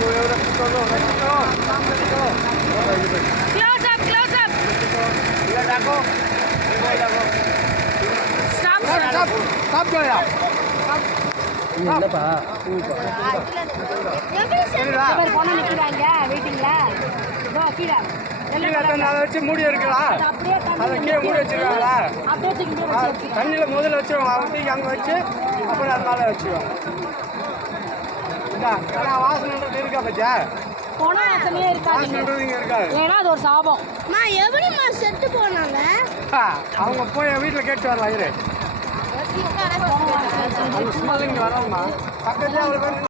Close up, close up. Stop, stop. Stop Joya. என்னப்பா போன நிக்கிறாங்க வெயிட்டிங்ல இதோ கீழே அதை வச்சு மூடி இருக்குங்களா? அதை கீழே மூடி வச்சிருக்காங்களா? தண்ணியில் முதல்ல வச்சிருவாங்க, அவங்க தூக்கி அங்கே வச்சு அப்புறம் அது மேலே வச்சுருவாங்க. வாசனைன்றது இருக்கா பச்சா? போன வாசனையே இருக்காது, இங்கே இருக்காது. ஏன்னா அது ஒரு சாபம். எப்படிமா செத்து போனாங்க? அவங்க போய் வீட்டில் கேட்டு வரலாம். இரு அந்த ஸ்மெல் இங்கே வராதுமா. பக்கத்துலேயே அவ்வளோ